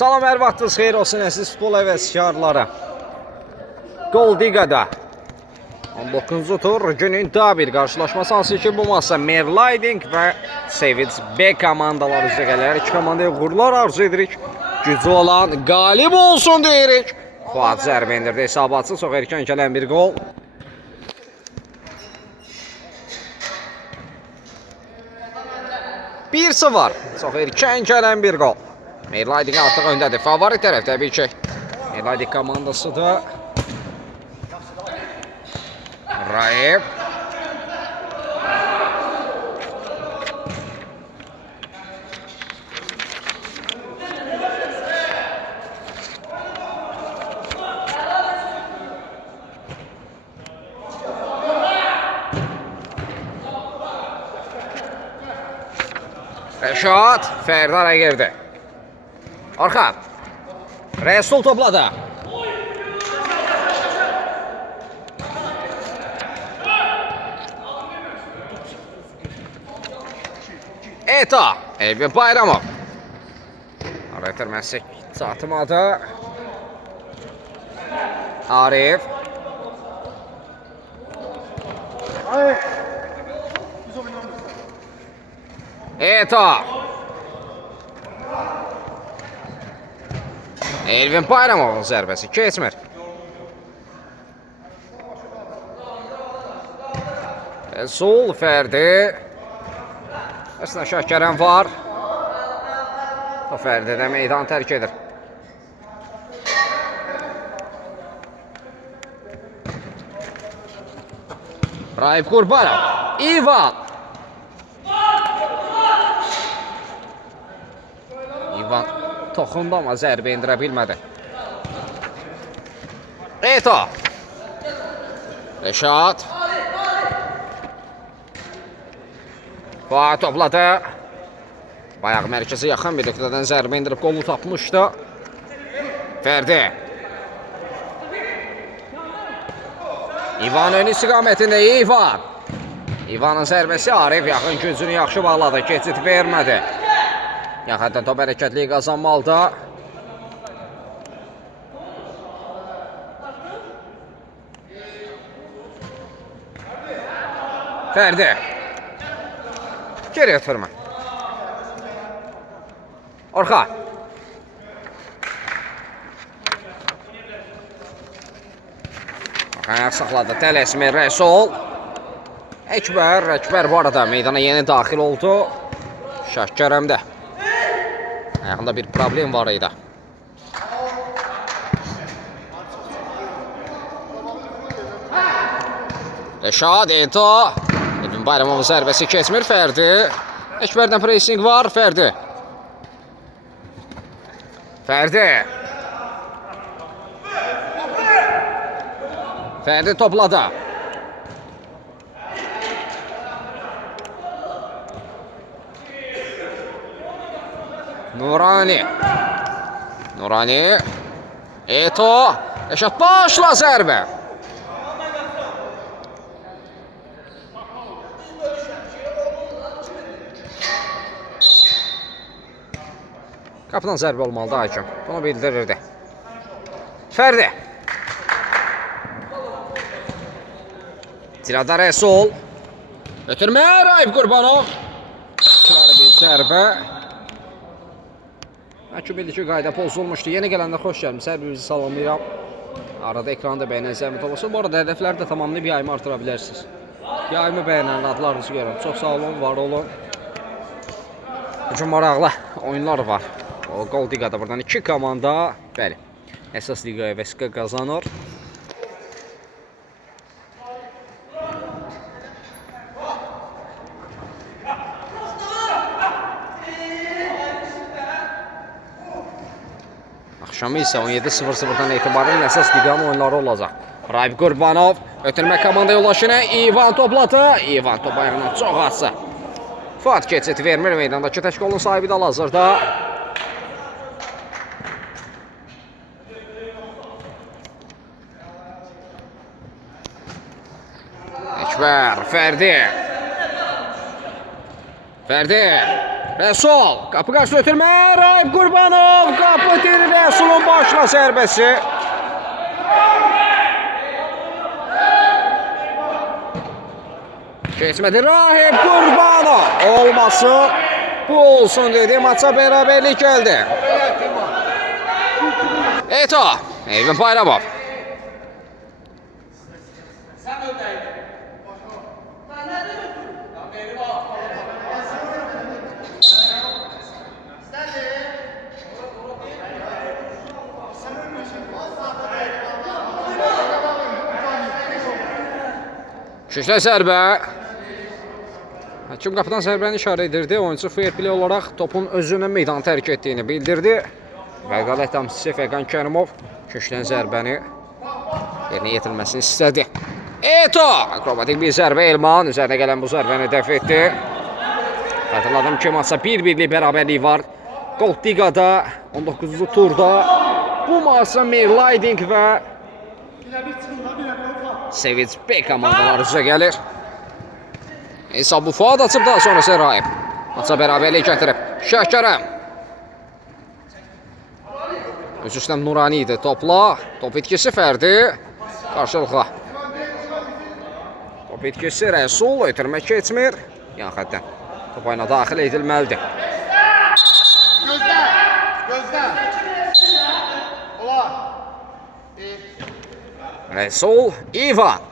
Salam, hər vaxtınız xeyir olsun əziz futbol həvəskarları. Gol Digada 19-cu tur günün daha bir qarşılaşması, hansı ki bu masa Merlighting və Sevinç B komandalar üzrə gəlir. İki komandaya uğurlar arzu edirik. Gücü olan qalib olsun deyirik. Fuad zərbə indirdi, hesabatçı çox erkən gələn bir gol. Birisi var, çox erkən gələn bir gol. Merlighting artıq öndədir. Favori tərəf təbii ki Merlighting komandasıdır. Raif. Rəşad Fərdara girdi. Arxa. Rəsul topladı. Eta. Elvin Bayramov. Araytırməsək çatmadı. Arif. Eta. Elvin Bayramov'un zərbəsi keçmir. Sol Fərdi. Əslində Şəkərən var. O Fərdi də meydan tərk edir. Raif Qurbanov. İvan. İvan toxundu amma zərbə indirə bilmədi. Eto. Rəşad. Fuad topladı. Bayaq mərkəzə yaxın bir nöqtədən zərbə indirib qolu tapmışdı. Fərdi. İvan ön istiqamətində İvan. İvanın zərbəsi Arif yaxın gücünü yaxşı bağladı. Keçid vermədi. Yaxından top hərəkətliyi qazanmalıdır. Fərdi. Geri ötürmə. Orxa. Ayaq saxladı. Tələsmir Rəsul. Əkbər bu arada meydana yeni daxil oldu. Şəkərəmdə. Ayağında bir problem var idi. Rəşad Eto. Elvin Bayramovun zərbəsi keçmir. Fərdi. Əkbərdən pressing var. Fərdi. Fərdi. Fərdi topladı. Nurani. Nurani. Eto. Rəşad başla zərbə. Qapıdan zərbə olmalıdır hakim. Bunu bildirirdi. Fərdi. Tirada Rəsul. Ötürmə Raif Qurbanov. Kırarı bir zərbə. Məhkum bildi ki, qayda pozulmuşdu. Yeni gələndə xoş gəlmiş. Hər birinizi salamlayıram. Arada ekranda bəyənən zəhmət olmasın. Bu arada hədəfləri də tamamlayıb yayımı artıra bilərsiniz. Yayımı bəyənən adlarınızı görürəm. Çox sağ olun, var olun. Bugün maraqlı oyunlar var. O Gol Digada buradan iki komanda, bəli, əsas liqaya vəsiqə qazanır. Axşamı isə 17:00-dan etibarən əsas liqanın oyunları olacaq. Raif Qurbanov ötürmə komanda yoldaşına İvan topladı. İvan top ayağından çox atsa. Fuad keçid vermir, meydandakı tək golun sahibi də hal-hazırda. Əkbər, Fərdi. Fərdi. Rəsul, qapı qarşı ötürmə, Raib Qurbanov, qapı diri Rəsulun başla zərbəsi. Keçmədi Rahib Qurbanov. Olmasın, bu olsun dedi, maça beraberlik gəldi. Eto, Eyvin Bayramov. Şüşlə zərbə. Hakim qapıdan zərbəni işarə edirdi. Oyuncu fair play olaraq topun özünün meydanı tərk etdiyini bildirdi. Vəqalə təmsilçisi Fəqan Kərimov şüşlə zərbəni yerinə yetirilməsini istədi. Eto! Akrobatik bir zərbə Elman. Üzərinə gələn bu zərbəni dəf etdi. Xatırladım ki, maçda 1-1'lik bərabərlik var. Gold Ligada 19-cu turda bu maçda Merlayding və Sevinç B komandaları üzə gəlir. Hesabı Fuad açıb, daha sonrası Raib. Maça bərabərlik gətirib. Şəkərəm. Öz üstən Nurani idi topla. Top itkisi Fərdi. Qarşılıqla. Top itkisi Rəsul. Ötürmə keçmir. Yan xətdən. Top oyuna daxil edilməlidir. Gözlə. Gözlə. Ola. Rəsul. İvan.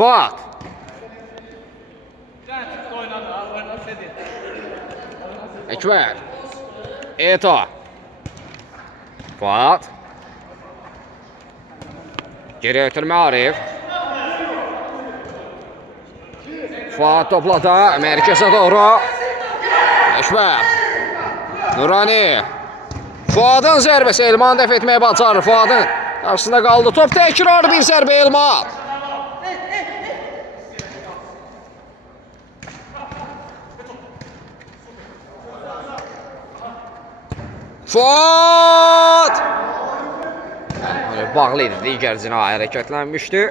Fuat. Ekber. Eto. Fuat. Geri ötürmə Arif. Fuat topladı. Mərkəzə doğru. Ekber. Nurani. Fuadın zərbəsi Elman dəf etməyə bacarır. Fuadın qarşısında qaldı. Top təkrar bir zərbə Elman. Fuat! Bağlı idi, digər cina hərəkətlənmişdi.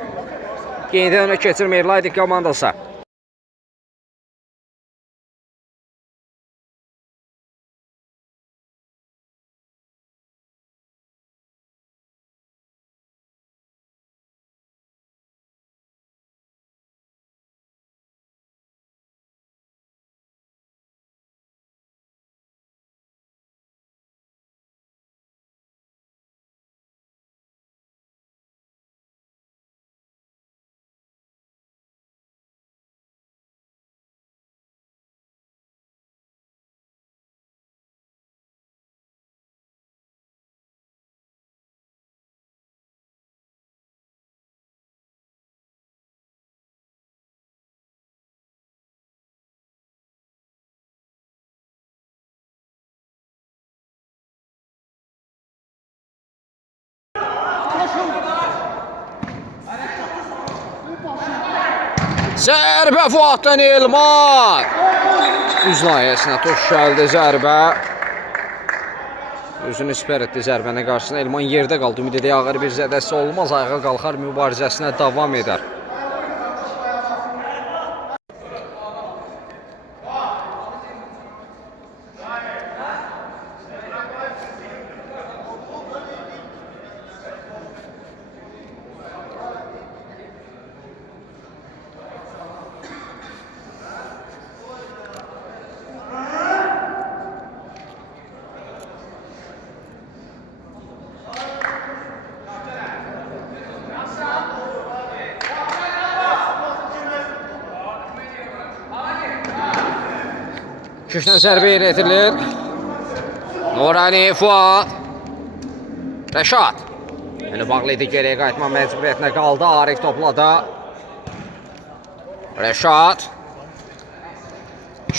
Yenidən önə keçir Merlayding komandası. Zərbə Fuatdan Elman. Üz layihəsinə toş gəldi zərbə. Özünü sipər etdi zərbənin qarşısına. Elman yerdə qaldı. Ümid edək ağır bir zədəsi olmaz. Ayağa qalxar, mübarizəsinə davam edər. Köşdən zərbə yerlətilir. Nurani, Fuat. Rəşad. Elə bağlı idi, geriyə qayıtma məcburiyyətinə qaldı. Arif topladı. Rəşad.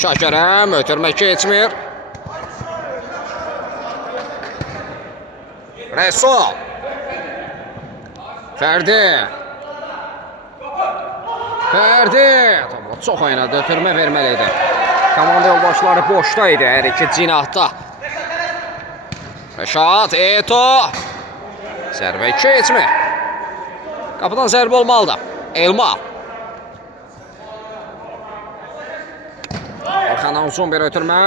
Şəkərəm, ötürmə keçmir. Rəsul. Fərdi. Ferdi. Topu çox oynadı. Ötürmə verməli idi. Komanda yoldaşları boşda idi. Hər iki cinahda. Rəşad Eto. Zərbə keçmir. Qapıdan zərbə olmalıdır. Elma. Orxandan uzun bir ötürmə.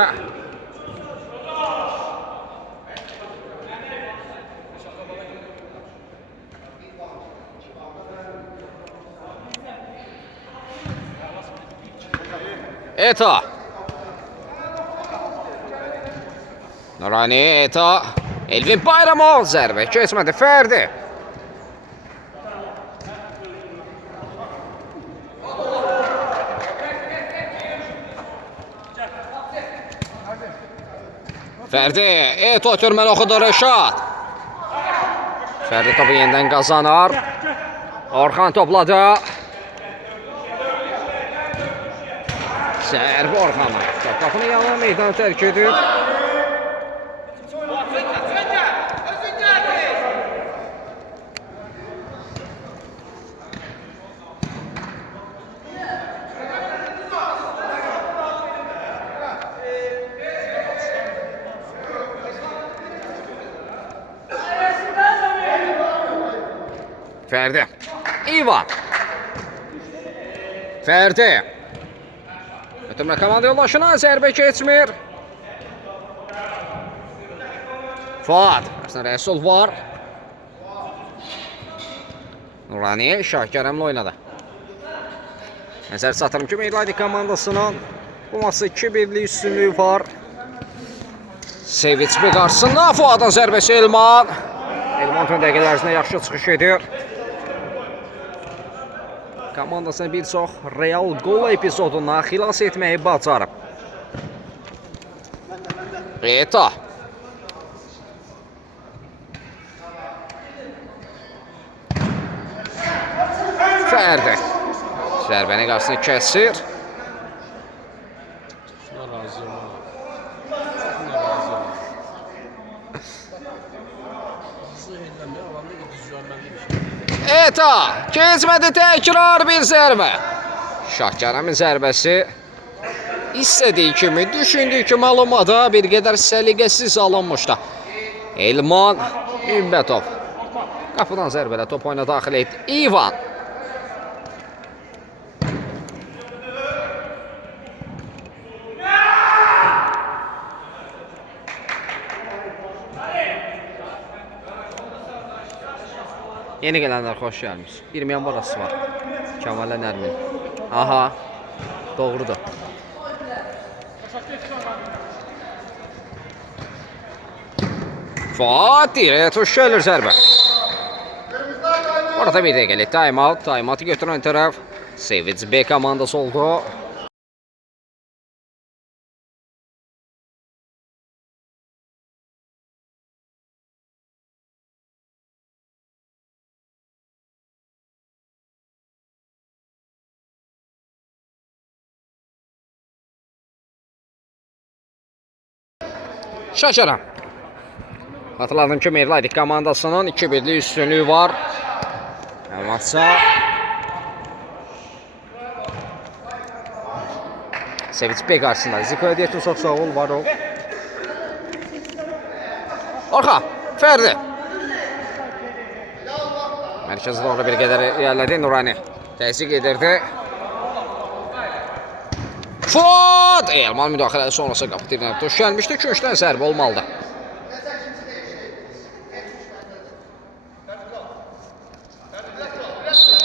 Eto. Nurani Eto. Elvin Bayramov. Zərbə keçmədi. Ferdi. Ferdi. Eto ötürməni oxudu Rəşad. Ferdi topu yenidən qazanır. Orxan topladı. Zərbə Orxan'a. Qapını yanına meydanı tərk edir. Ferdi. İvan. Ferdi. Ötürmə komanda yoldaşına zərbə keçmir. Fuad. Aslında Rəsul var. Nurani Şahkərəmlə oynadı. Nəzər satırım ki, Meyrlaydi komandasının bu maçda 2-1'lik üstünlüyü var. Sevicbi qarşısında. Fuadın zərbəsi Elman. Elman tüm dəqiqələr ərzində yaxşı çıxış edir. Komandasına bir çox real gol epizodundan xilas etməyi bacarıb. Eto. Ferdi. Zərbəni qarşısını kəsir. Eto. Keçmədi, təkrar bir zərbə. Şahkərəmin zərbəsi istədiyi kimi, düşündüyü kimi alınmadı. Bir qədər səliqəsiz alınmışdı. Elman İmbətov. Qapıdan zərbələ top oyuna daxil etdi. İvan. Yeni gələnlər xoş gəlmiş. 20 yanvar arası var. Kəmalə Nərmin. Aha. Doğrudur. Fatih tuş gəlir zərbə. Orada bir dəqiqəlik time-out. Time-out'u götürən tərəf Sevic B komandası oldu. Şaşaram. Hatırladım ki, Meyrlaydi komandasının 2-1'lik üstünlüyü var. Maçsa Sevic B qarşısında. Ziko Ediyetin çox sağ ol, var ol. Orxa, Ferdi. Mərkəzə doğru bir qədər yerlədi Nurani. Təzyiq edirdi. Fuad! Elman müdaxiləsi sonrası qapı dirinə tuş gəlmişdi. Köşdən zərbə olmalıdır.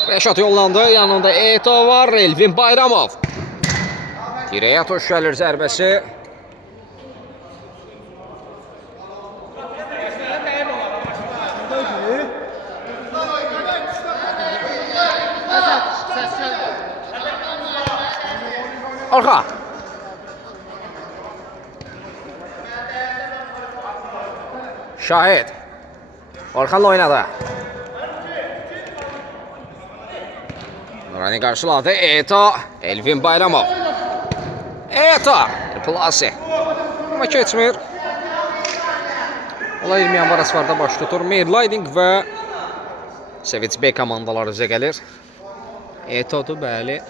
Rəşad yollandı. Yanında Eto var. Elvin Bayramov. Dirəyə tuş gəlir zərbəsi. Orxa. Şahid. Orxanla oynadı. Nurani qarşıladı. Eto. Elvin Bayramov. Eto. Plasi. Amma keçmir. Ola 20 yanvar asfarda baş tutur. Meyrlayding və Sevic B komandaları üzə gəlir. Eto'dur, bəli.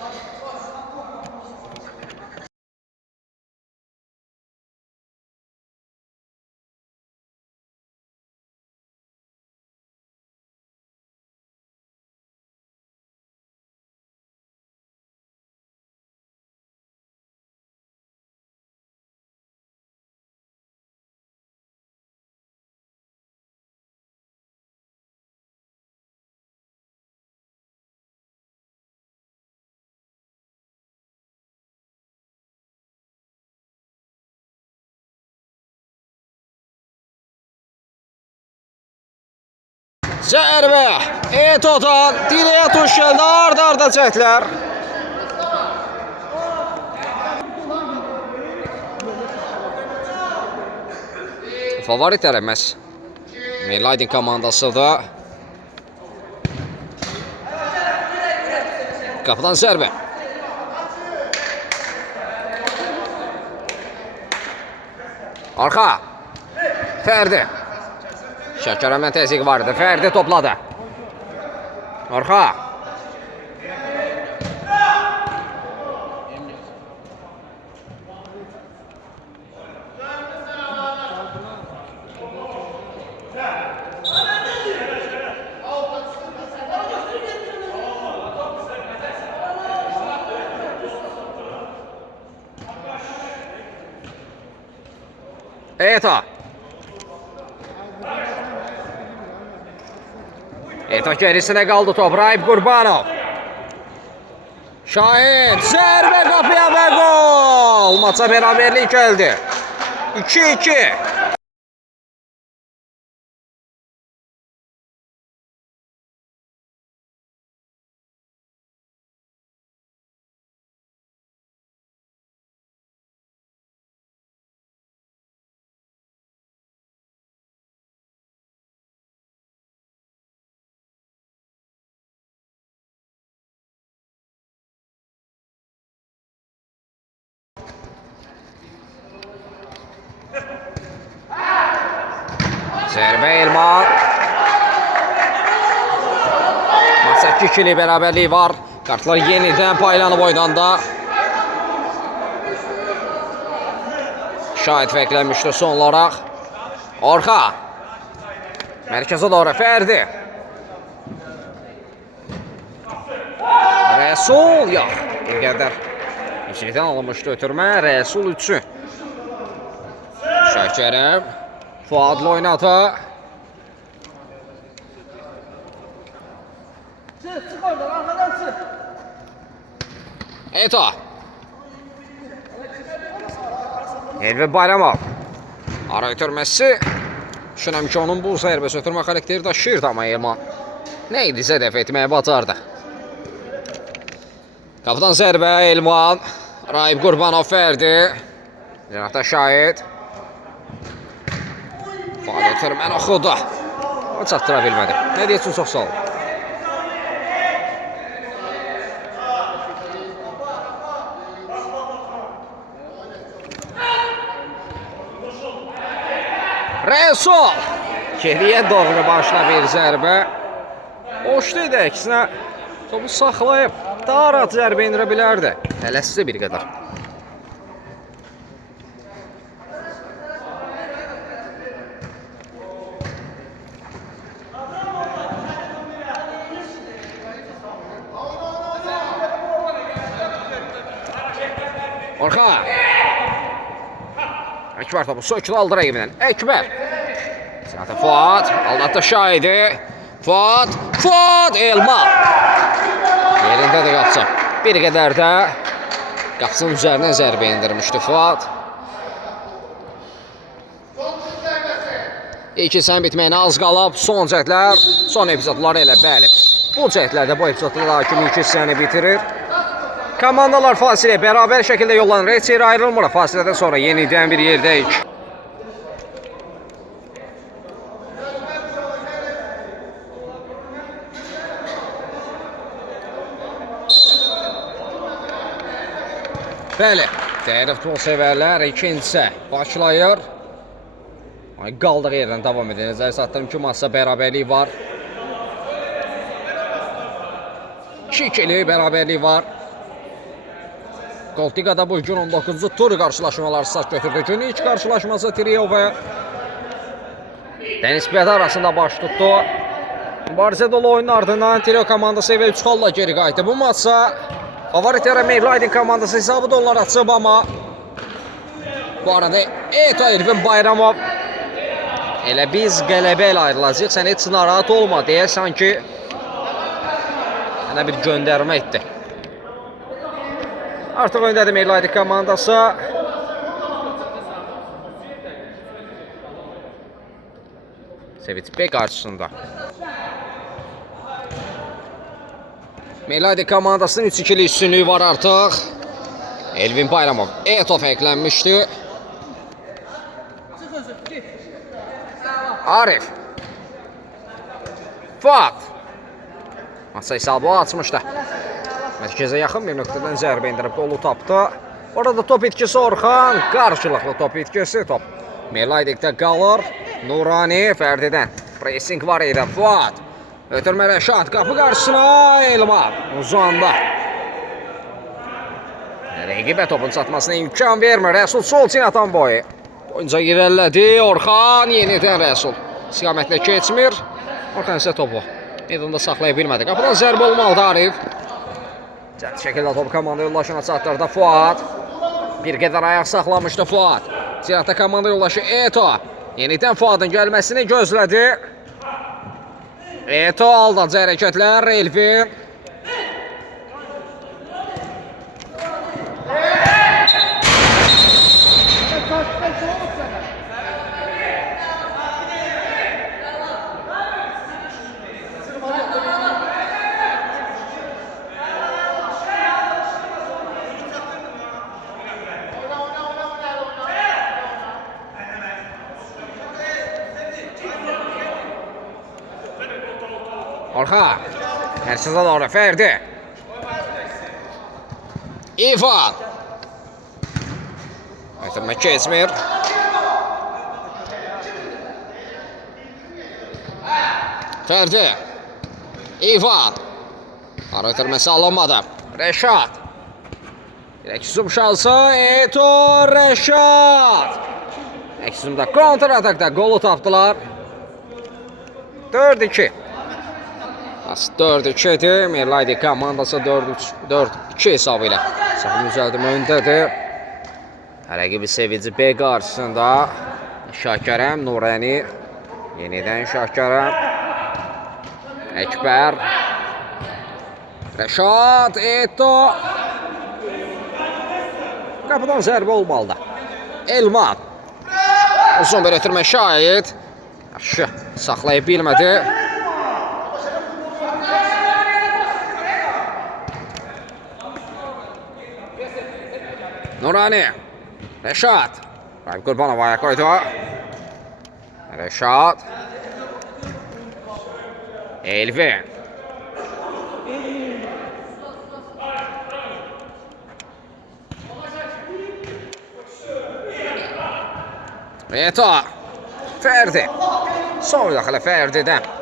Zərbə Eto'dan direğe tuş geldi. Arda çəkdilər. Favorit eləməz. Merlaydin komandası da. Qapıdan zərbə. Arxa. Fərdi. Şəkərəmən təzyiq vardı. Fərdi topladı. Arxa. Eto. Eto gerisine kaldı top. Raib Qurbanov. Şahin. Zərbə qapıya və gol. Maça beraberlik geldi. 2-2. Zərbə Elman. Maça 2-2'li beraberliği var. Kartlar yeniden paylanıb oynanda. Şahit beklənmişdi son olaraq. Arxa. Mərkəzə doğru Fərdi. Rəsul yox. Bir qədər içindən alınmışdı ötürmə. Rəsul 3'ü. Şəkərəm. Fuadlı oynadı. Çık oradan, arkadan çık. Eto. Elvi Bayramov. Ara ötürməsi. Düşünəm ki, onun bu zərbəsi ötürmə xarakteri daşıyırdı amma Elman neydi zədəf etməyə bacardı. Qapıdan zərbə Elman. Raib Qurbanov Fərdi. Cenahda Şahid. Fuad ötürməni oxudu. O çatdıra bilmədi. Nə deyəsin, çox sağ olun. Rəsul. Geriyə doğru başla bir zərbə. Boşdu idi, əksinə topu saxlayıb daha rahat zərbə indirə bilərdi. Tələsdi bir qədər. Orxa. Əkbər topu sökdü, aldı rəqibindən. Əkbər. Zaten Fuad. Aldatdı Şahidi. Fuad Elman. Yerində də qapısı. Bir qədər də qapısının üzərinə zərbə indirmişdi Fuad. İki sən bitməyinə az qalıb. Son cəhdlər, son epizodları elə bəli. Bu cəhdlərdə bu epizodda kimi 2 hissəni bitirir. Komandalar fasiləyə bərabər şəkildə yollanır. Heç yerə ayrılmır. Fasilədən sonra yenidən bir yerdəyik. Bəli, dəyərli futbol sevərlər, ikincisi başlayır. Qaldıq yerdən davam edir. Nəzərə çatdırım ki, masa bərabərlik var. 2-2'li bərabərlik var. Goldigada bu gün 19-cu tur qarşılaşmalar start götürdü. Günün ilk qarşılaşması Trio və Dəniz Piyada arasında baş tutdu. Mübarizə dolu oyunun ardından Trio komandası evə 3 xalla geri qayıtdı. Bu maçsa favoritlərə Meylaydin komandası hesabı da onlar açıb, amma bu arada Eto Elvin Bayramov elə biz qələbə ilə ayrılacaq, sən heç narahat olma deyə sanki bir göndərmə etdi. Artıq öndədir Meylaydin komandası. Sevinç B qarşısında. Meylaydin komandasının 3-2'li üstünlüğü var artıq. Elvin Bayramov Etov eklənmişdi. Arif. Fuat. Masa hesabı açmışdı. Mərkəzə yaxın bir nöqtədən zərbə indirib qolu tapdı. Orada top itkisi Orxan. Qarşılıqlı top itkisi. Top Meylaydikdə qalır. Nurani Fərdidən. Pressing var idi. Fuat. Ötürmə Rəşad. Qapı qarşısına Elmar. Uzanda. Rəqibə topun çatmasına imkan vermir. Rəsul sol çin atan boyu. Boyunca irəlilədi. Orxan yenidən Rəsul. İstiqamətlə keçmir. Orxan isə topu meydanda saxlaya bilmədi. Qapıdan zərbə olmalıdır Arif. Cəld şəkildə topu komanda yoldaşına çatdırdı Fuat. Bir qədər ayaq saxlamışdı Fuat. Zirahda komanda yoldaşı Eto. Yenidən Fuatın gəlməsini gözlədi. Eto aldancı hərəkətlər Elvin. Orxan. Mərkəzə doğru Fərdi. İvan. Ötürmə keçmir. Fərdi. İvan. Ara ötürməsi alınmadı. Rəşad. Əksizum şansı. Eto Rəşad. Əksizumda kontratakda qolu tapdılar. 4-2. 4-2'dir. Meylaydin komandası 4-2 hesabı ilə səhv düzəldimə öndədir. Rəqibi Sevinci B qarşısında Şakərəm, Nurəni. Yenidən Şakərəm. Əkbər. Rəşad, Eto. Qapıdan zərbə olmalıdır. Elman. Uzun bir ötürmə şahid. Yaxşı, saxlaya bilmədi. Nurani. Rəşad. Rahim Qurbanov ayağa qoydu. Rəşad. Elvin. Eto. Fərdi. Son müdaxilə Fərdidən.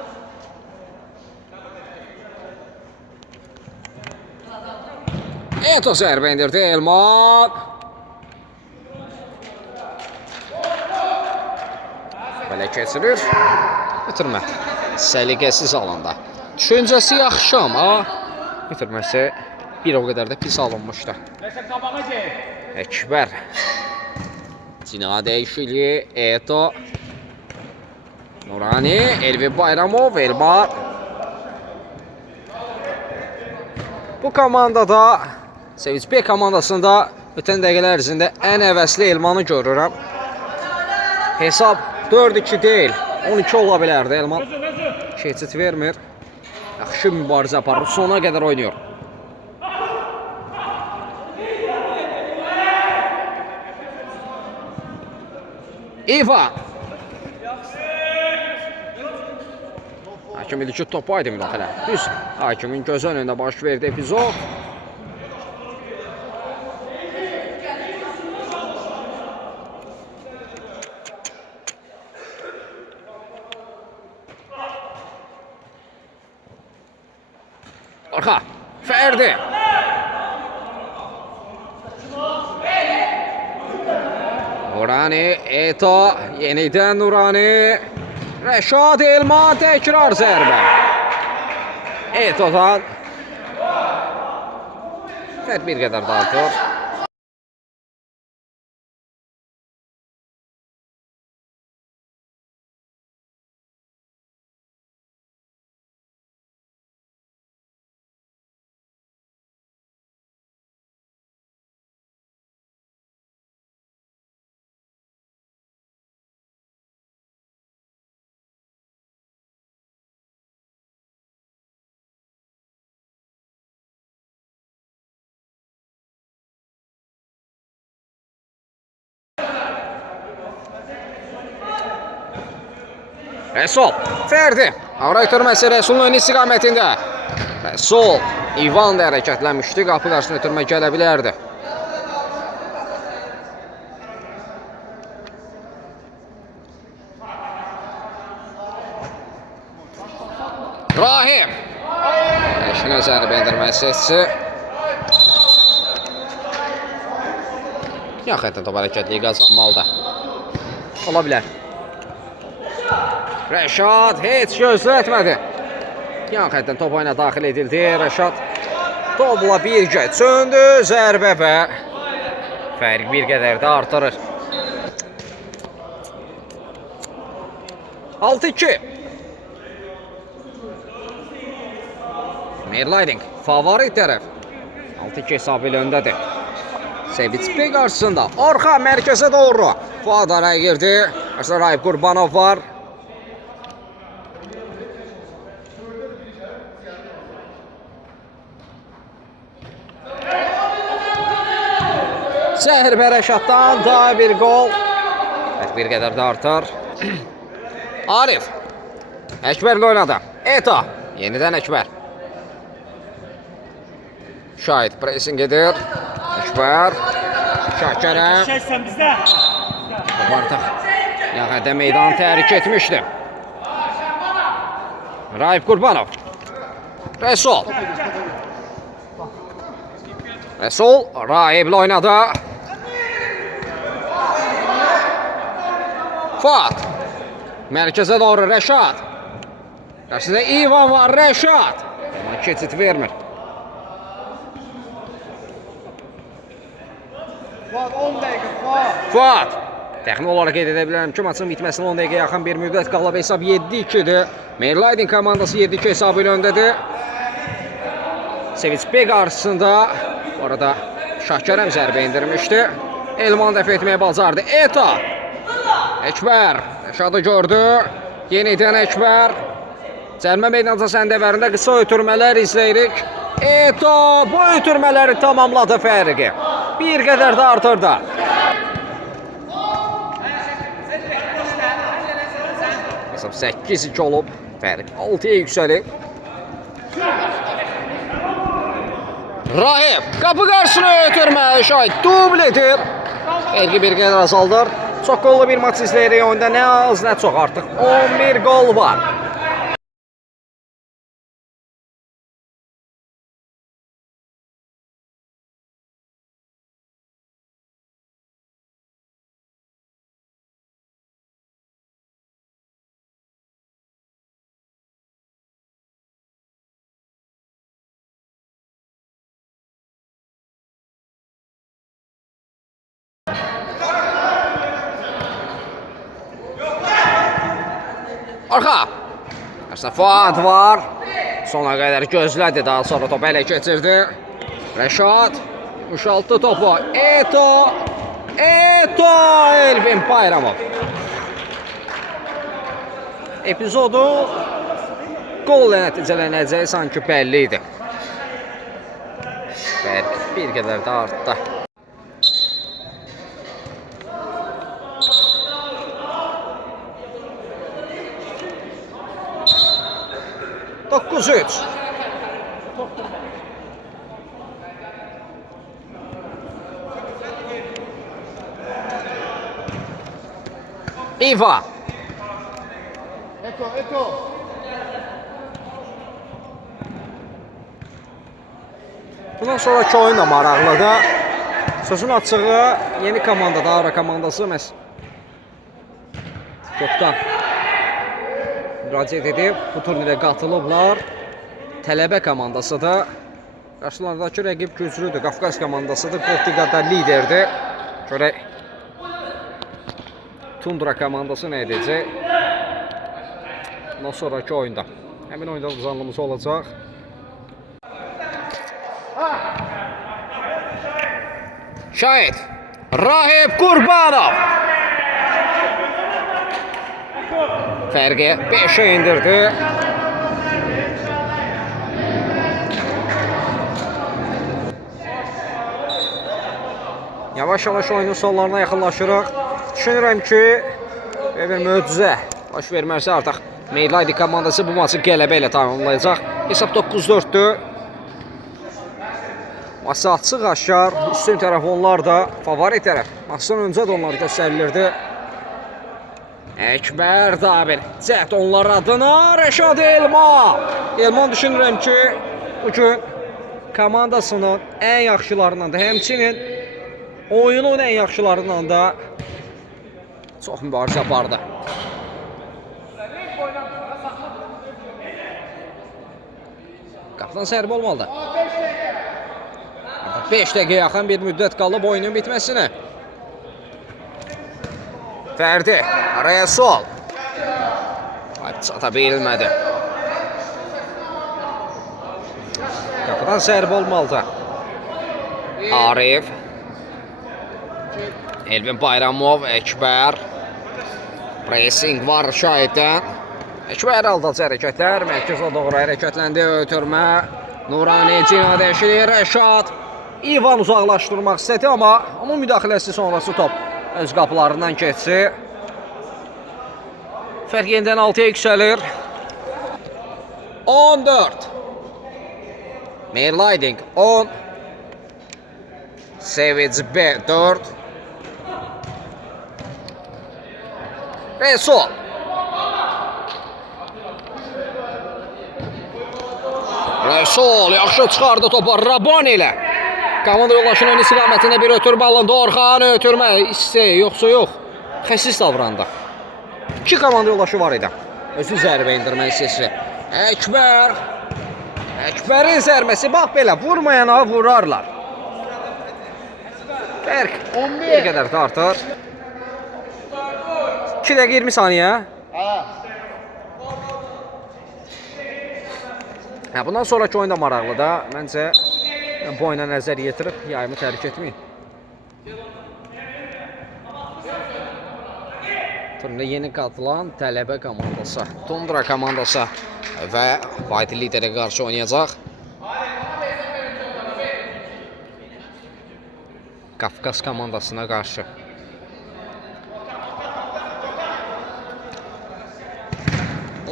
Eto zərbə indirdi Elman. Belə keçirir. Bitirmə. Səliqəsiz alanda. Düşüncəsi yaxşı, amma bitirməsi bir o qədər də pis alınmışdı. Əkbər. Cina dəyişikliyi. Eto. Nurani. Elvin Bayramov. Elmar. Bu komandada Sevinç B komandasında ötən dəqiqələr ərzində ən həvəsli Elmanı görürəm. Hesab 4-2 deyil, 12 ola bilərdi. Elman keçid vermir. Yaxşı mübarizə aparır, sona qədər oynuyor. İvan. Hakim idi ki, topu aydı müdaxilə. Düz hakimin gözü önündə baş verdi epizod. Arxa. Ferdi. Nurani, Eto, yeniden Nurani. Rəşad Elman təkrar zərbə. Eto'dan fərq bir qədər dağıtır. Rəsul, Ferdi. Avra ötürməsi Rəsulun ön istiqamətində. Rəsul, İvan da hərəkətlənmişdi. Qapı qarşısına ötürmə gələ bilərdi. Rahim. Eşinə zərbə endirməsi seçsi. Yaxın top hərəkətliyi qazanmalıdır. Ola bilər. Rəşad heç gözlətmədi. Yan xətdən top oyuna daxil edildi. Rəşad topla birgə çöndü. Zərbə və fərq bir qədər də artırır. 6-2. Merlayding favorit tərəf. 6-2 hesabı ilə öndədir. Sevinç Bey qarşısında. Orxa mərkəzə doğru. Fuad araya girdi. Qarşısında Raif Qurbanov var. Zərbə Rəşaddan daha bir gol. Bir qədər də artar. Arif. Əkbərlə oynadı. Eto. Yenidən Əkbər. Şahid pressing edir. Əkbər. Şahkərəm. Şeysən bizdə. Artıq yaxədə meydanı tərik etmişdi. Raif Qurbanov. Rəsul. Rəsul Raiflə oynadı. Fuad. Mərkəzə doğru Rəşad. Qarşısında İvan var, Rəşad. Amma keçid vermir. Fuad 10 dəqiqə Fuad. Fuad. Təxmin olaraq qeyd edə bilərəm ki, maçın bitməsinə 10 dəqiqə yaxın bir müddət qalıb. Hesab 7-2-dir. Merlayding komandası 7-2 hesabı ilə öndədir. Sevinç Bey qarşısında orada Şahkərəm zərbə indirmişdi. Elman dəfə etməyə bacardı. Eto. Əkbər. Rəşadı gördü. Yenidən Əkbər. Cəlmə meydanca səndəvərində qısa ötürmələr izləyirik. Eto bu ötürmələri tamamladı fərqi. Bir qədər də artırdı. Hesab 8-2 olub. Fərq 6-ya yüksəlib. Rahim qapı qarşısına ötürmə. Şahid dubl edir. Fərqi bir qədər azaldır. Çox qollu bir maç izləyirik. Oyunda nə az, nə çox artıq 11 qol var. Arxa. Qarşısında Fuad var. Sona qədər gözlədi. Daha sonra topu ələ keçirdi. Rəşad. Uşaltdı topu. Eto. Eto. Elvin Bayramov. Epizodu qolla nəticələnəcəyi sanki bəlli idi. Fərq bir qədər də artdı. Dokuz üç. İva. Eto. Bundan sonraki oyun da maraqlıdır. Sözün açığı yeni komandada, Avra komandası məhz TikTokdan müraciət edib bu turnirə qatılıblar. Tələbə komandasıdır. Qarşılarındakı rəqib güclüdür. Qafqaz komandasıdır. Qoldigada liderdir. Görək Tundra komandası nə edəcək? Bundan sonraki oyunda. Həmin oyunda uzanlımız olacaq. Şahid Rahib Qurbanov fərqi 5'e indirdi. Yavaş-yavaş oyunun sonlarına yaxınlaşırıq. Düşünürəm ki, bir möcüzə baş vermərsə artıq Meyladi komandası bu maçı qələbə ilə tamamlayacaq. Hesab 9-4'dür. Maçı açıq aşkar, üstün tərəf onlar da favori tərəf. Maçdan öncə də onlar göstərilirdi. Əkbər Dabir cəhd onlar adına Rəşad Elman. Elman düşünürəm ki, bugün komandasının ən yaxşılarından da, həmçinin oyunun ən yaxşılarından da çox mübarizə apardı. Qapıdan sərbi olmalıdır. 5 dəqiqə yaxın bir müddət qalıb oyunun bitməsinə. Fərdi araya sol. Çata bilmədi. Qapıdan sərbi olmalıdır. Arif Elvin Bayramov, Əkbər. Pressing var Şahiddən. Əkbər aldac hərəkətlər, mərkəzə doğru hərəkətləndi, ötürmə. Nurani cinadəşili, Rəşad. İvan uzaqlaşdırmaq istədi, amma onun müdaxiləsi sonrası top öz qapılarından keçdi. Fərq yenidən 6'ya yüksəlir. 14. Meyrlayding 10. Sevic B 4. Resul. Resul yaxşı çıxardı topu Rabani ilə. Komanda yoldaşının istiqamətində bir ötürmə alındı. Orxan ötürmə istəyi yoxsa yox. Xəsis davranda. 2 komanda yoldaşı var idi. Özü zərbə indirmə hissəsi. Əkbər. Əkbərin zərbəsi bax belə vurmayana vurarlar. Fərq 11 qədər tartır. 2 dəqiqə 20 saniyə. Bundan sonraki oyunda maraqlı da. Məncə bu oyuna nəzər yetirib yayımı tərk etməyin. Turnirə yeni qatılan Tələbə komandası, Tundra komandası və White liderə qarşı oynayacaq. Qafqaz komandasına qarşı.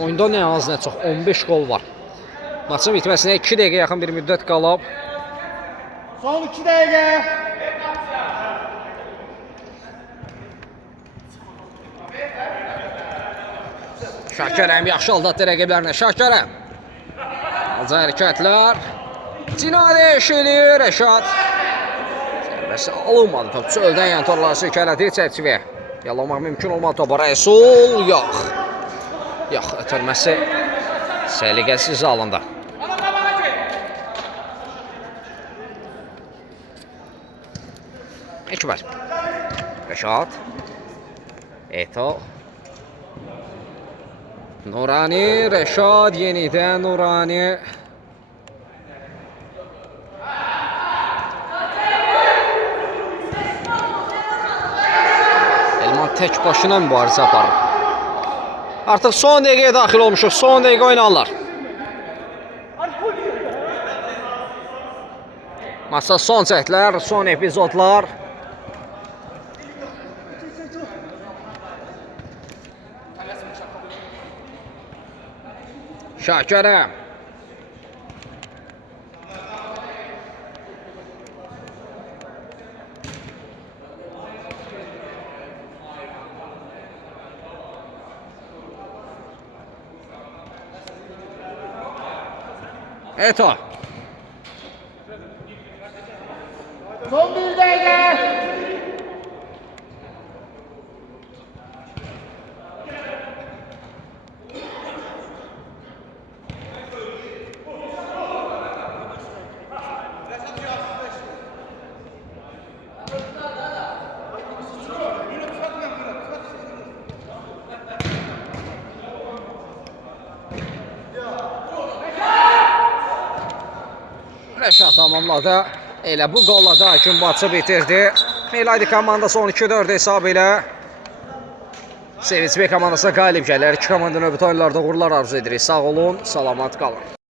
Oyunda nə az nə çox 15 gol var. Maçın bitməsinə 2 dəqiqə yaxın bir müddət qalıb. Son 2 dəqiqə. Şakirəm yaxşı aldatdı rəqiblərinə. Şakirəm. Alca hərəkətlər. Cinadə eşilir Rəşad. Zərbəsi alınmadı top. Çöldən yan torları sökələdi çərçivəyə. Yalamaq mümkün olmadı topa. Rəsul yox. Yox, ötürməsi səliqəsiz alındı. Əkbər. Rəşad. Eto. Nurani, Rəşad yenidən Nurani. Elman tək başına mübarizə aparır. Artıq son dəqiqəyə daxil olmuşuq. Son dəqiqə oynanırlar. Maçda son çəklər, son epizodlar. Şakirəm. Eto. Son 1 dəqiqə. Rəşad tamamladı. Elə bu qolla da gün maçı bitirdi. Meyladi komandası 12-4 hesab ilə Sevinç B komandasına qalib gəlir. İki komandanın öbür oyunlarda uğurlar arzu edirik. Sağ olun, salamat qalın.